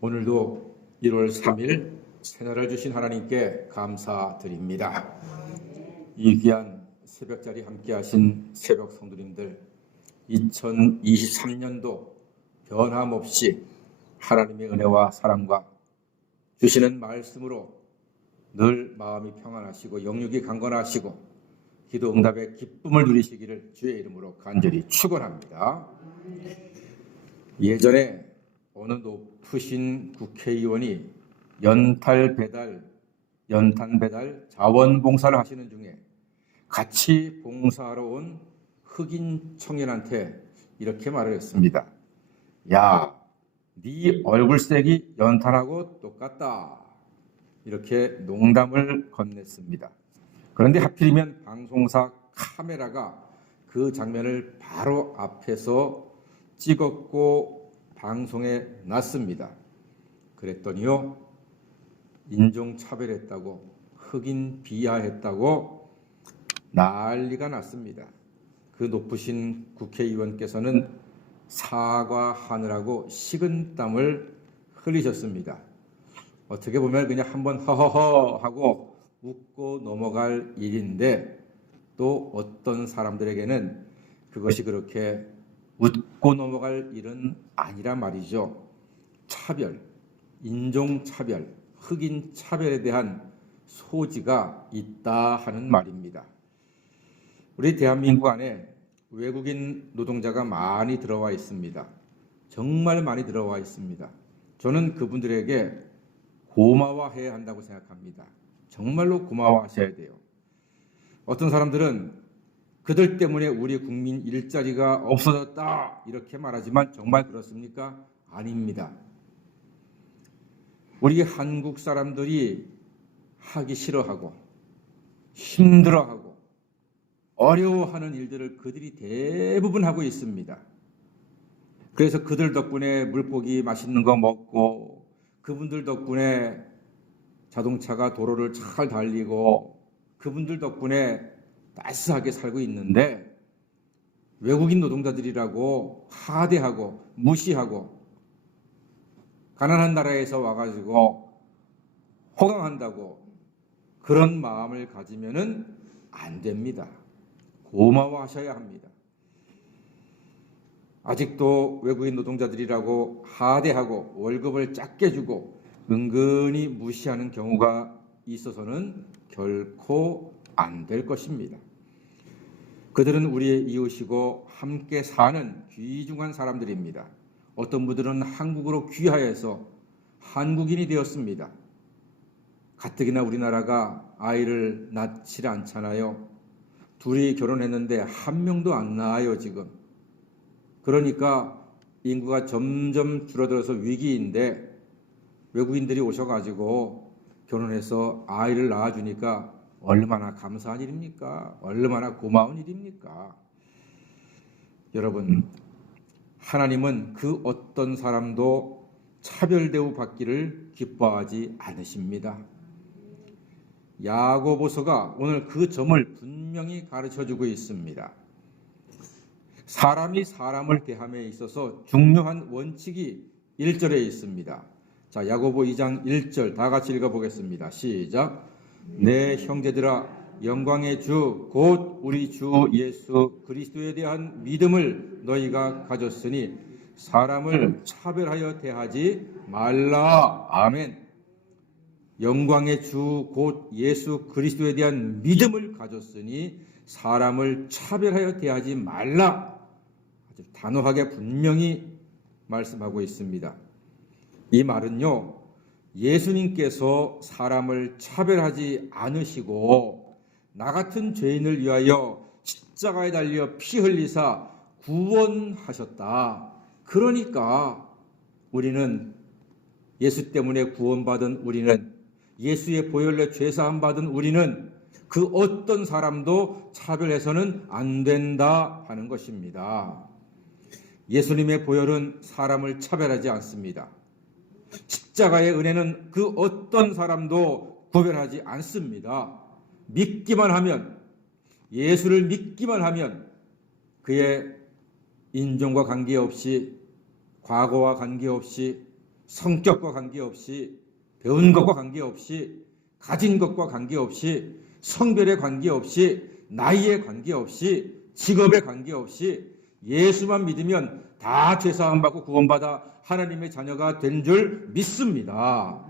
오늘도 1월 3일 새날을 주신 하나님께 감사드립니다. 이 귀한 새벽자리 함께 하신 새벽 성도님들, 2023년도 변함없이 하나님의 은혜와 사랑과 주시는 말씀으로 늘 마음이 평안하시고 영육이 강건하시고 기도 응답의 기쁨을 누리시기를 주의 이름으로 간절히 축원합니다. 예전에 어느 높으신 국회의원이 연탄 배달 자원봉사를 하시는 중에 같이 봉사하러 온 흑인 청년한테 이렇게 말을 했습니다. 야, 네 얼굴색이 연탄하고 똑같다. 이렇게 농담을 건넸습니다. 그런데 하필이면 방송사 카메라가 그 장면을 바로 앞에서 찍었고 방송에 놨습니다. 그랬더니요, 인종차별했다고, 흑인 비하했다고 난리가 났습니다. 그 높으신 국회의원께서는 사과하느라고 식은땀을 흘리셨습니다. 어떻게 보면 그냥 한번 허허허 하고 웃고 넘어갈 일인데, 또 어떤 사람들에게는 그것이 그렇게 웃고 넘어갈 일은 아니란 말이죠. 차별, 인종차별, 흑인차별에 대한 소지가 있다 하는 말입니다. 우리 대한민국 안에 외국인 노동자가 많이 들어와 있습니다. 정말 많이 들어와 있습니다. 저는 그분들에게 고마워해야 한다고 생각합니다. 정말로 고마워하셔야 돼요. 어떤 사람들은 그들 때문에 우리 국민 일자리가 없어졌다 이렇게 말하지만 정말 그렇습니까? 아닙니다. 우리 한국 사람들이 하기 싫어하고 힘들어하고 어려워하는 일들을 그들이 대부분 하고 있습니다. 그래서 그들 덕분에 물고기 맛있는 거 먹고, 그분들 덕분에 자동차가 도로를 잘 달리고, 그분들 덕분에 따스하게 살고 있는데, 외국인 노동자들이라고 하대하고 무시하고 가난한 나라에서 와가지고 호강한다고 그런 마음을 가지면은 안 됩니다. 고마워하셔야 합니다. 아직도 외국인 노동자들이라고 하대하고 월급을 작게 주고 은근히 무시하는 경우가 있어서는 결코 안 될 것입니다. 그들은 우리의 이웃이고 함께 사는 귀중한 사람들입니다. 어떤 분들은 한국으로 귀화해서 한국인이 되었습니다. 가뜩이나 우리나라가 아이를 낳지 않잖아요. 둘이 결혼했는데 한 명도 안 낳아요, 지금. 그러니까 인구가 점점 줄어들어서 위기인데 외국인들이 오셔가지고 결혼해서 아이를 낳아주니까 얼마나 감사한 일입니까? 얼마나 고마운 일입니까? 여러분, 하나님은 그 어떤 사람도 차별 대우 받기를 기뻐하지 않으십니다. 야고보서가 오늘 그 점을 분명히 가르쳐주고 있습니다. 사람이 사람을 대함에 있어서 중요한 원칙이 1절에 있습니다. 자, 야고보 2장 1절 다 같이 읽어보겠습니다. 시작. 내 형제들아, 영광의 주 곧 우리 주 예수 그리스도에 대한 믿음을 너희가 가졌으니 사람을 차별하여 대하지 말라. 아멘. 영광의 주 곧 예수 그리스도에 대한 믿음을 가졌으니 사람을 차별하여 대하지 말라. 아주 단호하게 분명히 말씀하고 있습니다. 이 말은요, 예수님께서 사람을 차별하지 않으시고 나 같은 죄인을 위하여 십자가에 달려 피 흘리사 구원하셨다. 그러니까 우리는 예수 때문에 구원받은 우리는, 예수의 보혈로 죄사함 받은 우리는 그 어떤 사람도 차별해서는 안 된다 하는 것입니다. 예수님의 보혈은 사람을 차별하지 않습니다. 십자가의 은혜는 그 어떤 사람도 구별하지 않습니다. 믿기만 하면, 예수를 믿기만 하면 그의 인종과 관계없이, 과거와 관계없이, 성격과 관계없이, 배운 것과 관계없이, 가진 것과 관계없이, 성별에 관계없이, 나이에 관계없이, 직업에 관계없이 예수만 믿으면 다 죄사함 받고 구원받아 하나님의 자녀가 된 줄 믿습니다.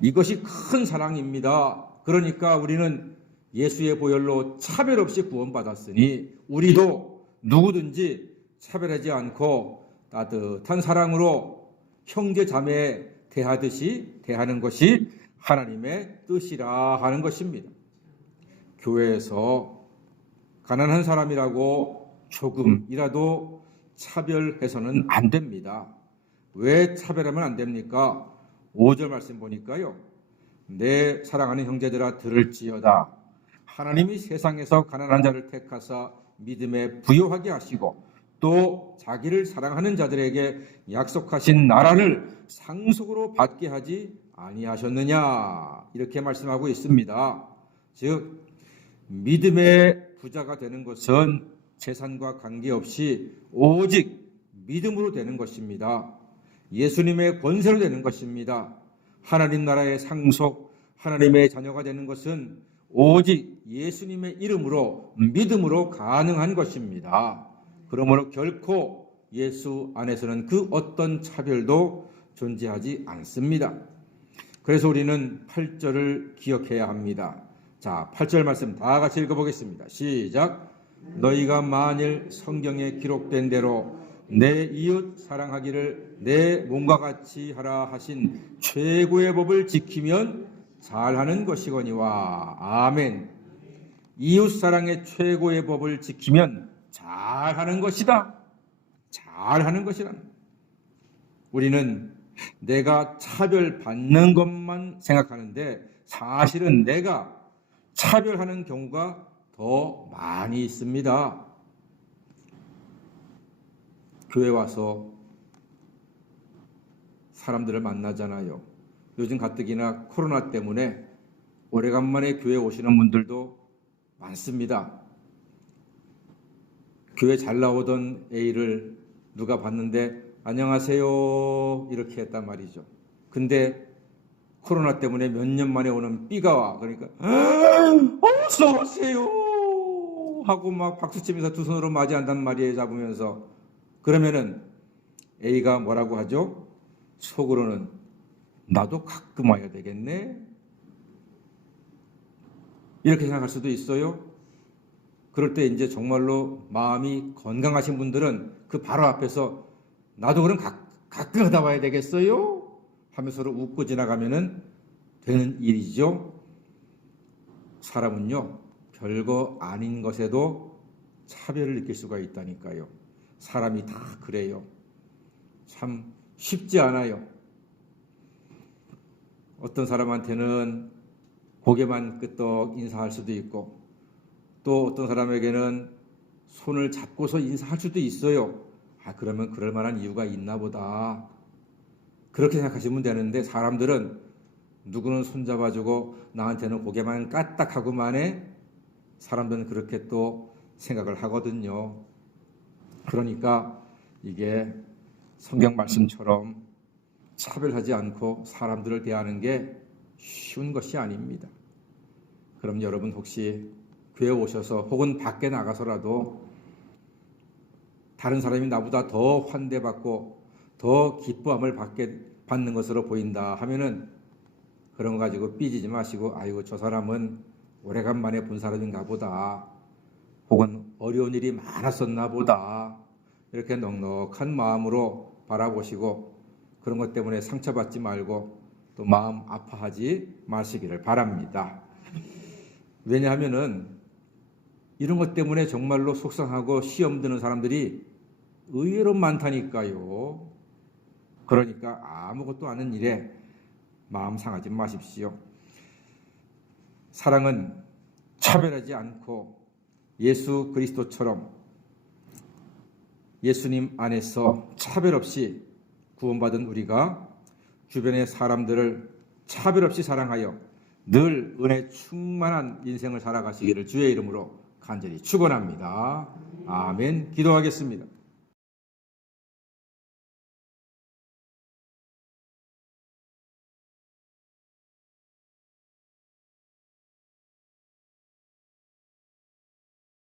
이것이 큰 사랑입니다. 그러니까 우리는 예수의 보혈로 차별 없이 구원받았으니 우리도 누구든지 차별하지 않고 따뜻한 사랑으로 형제 자매 대하듯이 대하는 것이 하나님의 뜻이라 하는 것입니다. 교회에서 가난한 사람이라고 조금이라도 차별해서는 안 됩니다. 왜 차별하면 안 됩니까? 5절 말씀 보니까요. 내 사랑하는 형제들아 들을지어다. 하나님이 세상에서 가난한 자를 택하사 믿음에 부요하게 하시고 또 자기를 사랑하는 자들에게 약속하신 나라를 상속으로 받게 하지 아니하셨느냐, 이렇게 말씀하고 있습니다. 즉 믿음의 부자가 되는 것은 재산과 관계없이 오직 믿음으로 되는 것입니다. 예수님의 권세로 되는 것입니다. 하나님 나라의 상속, 하나님의 자녀가 되는 것은 오직 예수님의 이름으로, 믿음으로 가능한 것입니다. 그러므로 결코 예수 안에서는 그 어떤 차별도 존재하지 않습니다. 그래서 우리는 8절을 기억해야 합니다. 자, 8절 말씀 다 같이 읽어보겠습니다. 시작. 너희가 만일 성경에 기록된 대로 내 이웃 사랑하기를 내 몸과 같이 하라 하신 최고의 법을 지키면 잘하는 것이거니와. 아멘. 이웃 사랑의 최고의 법을 지키면 잘하는 것이다. 잘하는 것이다. 우리는 내가 차별받는 것만 생각하는데 사실은 내가 차별하는 경우가 더 많이 있습니다. 교회 와서 사람들을 만나잖아요. 요즘 가뜩이나 코로나 때문에 오래간만에 교회 오시는 분들도 많습니다. 교회 잘 나오던 A를 누가 봤는데 안녕하세요 이렇게 했단 말이죠. 근데 코로나 때문에 몇 년 만에 오는 B가 와. 그러니까 어서 오세요 하고 막 박수치면서 두 손으로 맞이한단 말이에요. 잡으면서. 그러면은 A가 뭐라고 하죠? 속으로는 나도 가끔 와야 되겠네, 이렇게 생각할 수도 있어요. 그럴 때 이제 정말로 마음이 건강하신 분들은 그 바로 앞에서 나도 그럼 가끔 하다 와야 되겠어요 하면서 웃고 지나가면은 되는 일이죠. 사람은요, 별거 아닌 것에도 차별을 느낄 수가 있다니까요. 사람이 다 그래요. 참 쉽지 않아요. 어떤 사람한테는 고개만 끄덕 인사할 수도 있고, 또 어떤 사람에게는 손을 잡고서 인사할 수도 있어요. 그러면 그럴 만한 이유가 있나 보다, 그렇게 생각하시면 되는데, 사람들은 누구는 손 잡아주고 나한테는 고개만 까딱하고만 해. 사람들은 그렇게 또 생각을 하거든요. 그러니까 이게 성경 말씀처럼 차별하지 않고 사람들을 대하는 게 쉬운 것이 아닙니다. 그럼 여러분 혹시 교회 오셔서 혹은 밖에 나가서라도 다른 사람이 나보다 더 환대받고 더 기뻐함을 받는 것으로 보인다 하면은 그런 거 가지고 삐지지 마시고, 아이고 저 사람은 오래간만에 본 사람인가 보다, 혹은 어려운 일이 많았었나 보다, 이렇게 넉넉한 마음으로 바라보시고 그런 것 때문에 상처받지 말고 또 마음 아파하지 마시기를 바랍니다. 왜냐하면은 이런 것 때문에 정말로 속상하고 시험 드는 사람들이 의외로 많다니까요. 그러니까 아무것도 아닌 일에 마음 상하지 마십시오. 사랑은 차별하지 않고 예수 그리스도처럼 예수님 안에서 차별 없이 구원받은 우리가 주변의 사람들을 차별 없이 사랑하여 늘 은혜 충만한 인생을 살아가시기를 주의 이름으로 간절히 축원합니다. 아멘. 기도하겠습니다.